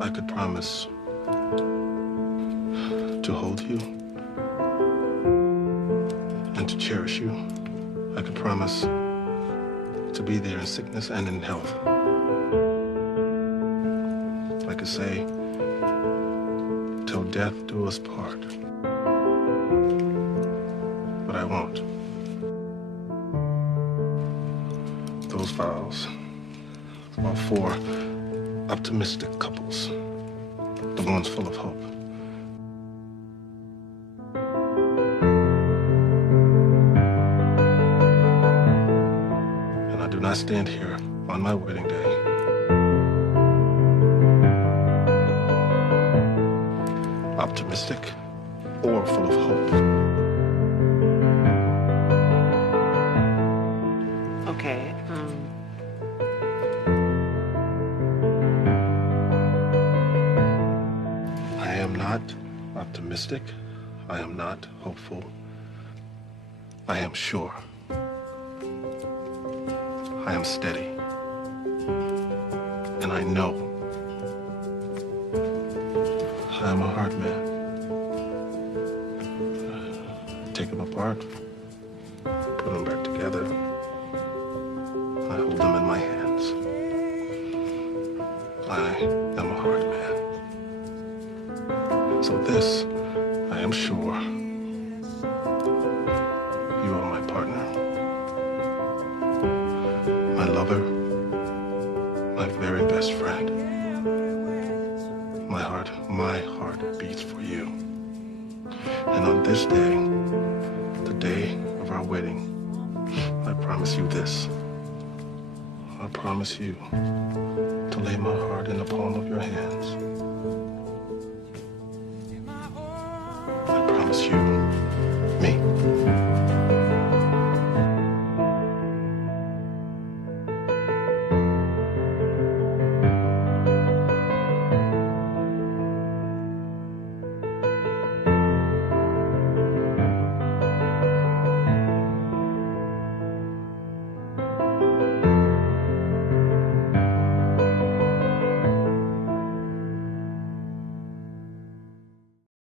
I could promise to hold you and to cherish you. I could promise to be there in sickness and in health. I could say, till death do us part. But I won't. Those vows are for optimistic couples, the ones full of hope. And I do not stand here on my wedding day optimistic or full of hope. Okay. I am not optimistic. I am not hopeful. I am sure. I am steady. And I know. I am a hard man. Take them apart, put them back together. I hold them in my hands. I am a hard man. So this, I am sure, you are my partner, my lover, my very best friend. My heart beats for you. And on this day, the day of our wedding, I promise you this. I promise you to lay my heart in the palm of your hands. I promise you